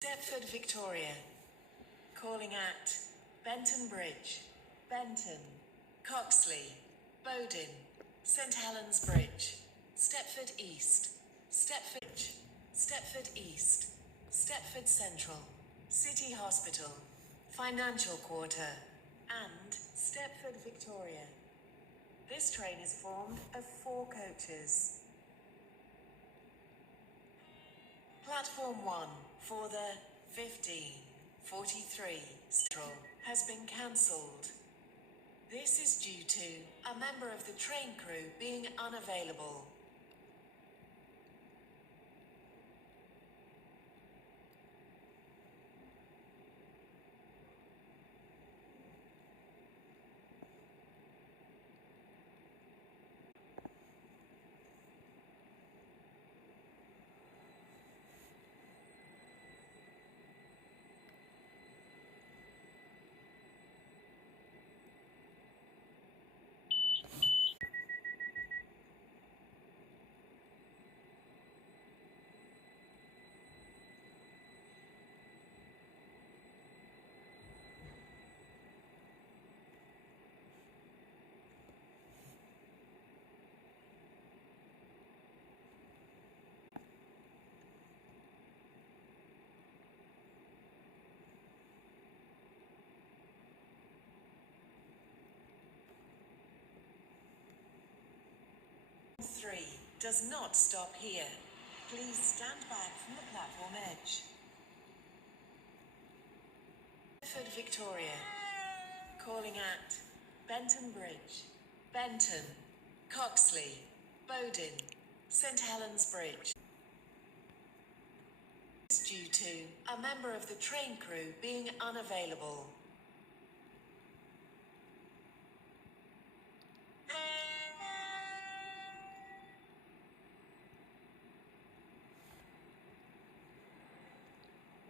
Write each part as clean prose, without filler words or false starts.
Stepford, Victoria. Calling at Benton Bridge, Benton, Coxley, Bowden, St Helens Bridge, Stepford East, Stepford East, Stepford Central, City Hospital, Financial Quarter, and Stepford, Victoria. This train is formed of 4 coaches. Platform 1 for the 15:43 Central has been cancelled. This is due to a member of the train crew being unavailable. Three does not stop here. Please stand back from the platform edge. Stepford, Victoria. Calling at Benton Bridge, Benton, Coxley, Bowden, St Helens Bridge. This is due to a member of the train crew being unavailable.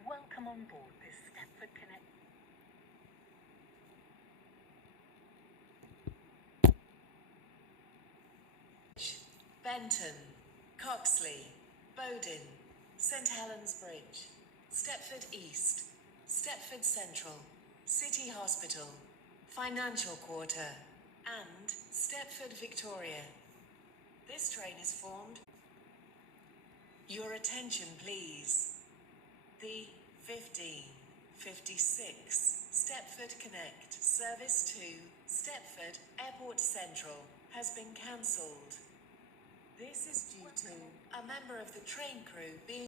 Welcome on board this Stepford Connect. Benton, Coxley, Bowden, St Helens Bridge, Stepford East, Stepford Central, City Hospital, Financial Quarter, and Stepford, Victoria. This train is formed. Your attention, please. The 15:56 Stepford Connect service to Stepford Airport Central has been cancelled. This is due to a member of the train crew being